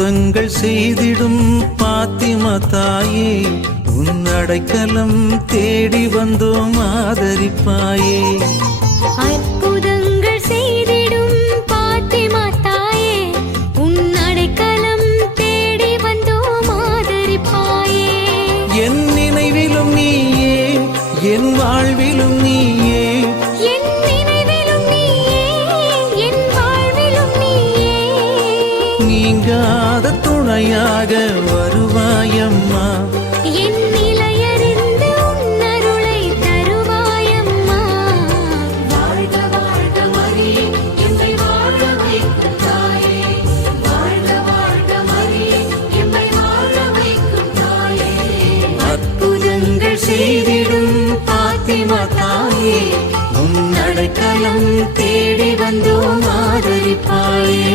அற்புதங்கள் செய்திடும் பாத்திமா தாயே, உன் அடைக்கலம் தேடி வந்தோம் ஆதரிப்பாயே. அற்புதங்கள் செய்திடும் பாத்திமா தாயே, உன் அடைக்கலம் தேடி வந்தோம் ஆதரிப்பாயே. என் நினைவிலும் நீயே, என் வாழ்விலும் நீயே, என் நினைவிலும் நீயே, என் வாழ்விலும் நீயே. நீங்காத துணையாக வருவாயம்மா. என் நிலையறிந்து உன் அருளை தருவாயம்மா. வாழ்க வாழ்க மரியே, எம்மை வாழ வைக்கும் தாயே. வாழ்க வாழ்க மரியே, எம்மை வாழ வைக்கும் தாயே. அற்புதங்கள் செய்திடும் பாத்திமா தாயே, உன் அடைக்கலம் தேடி வந்தோம் ஆதரிப்பாயே.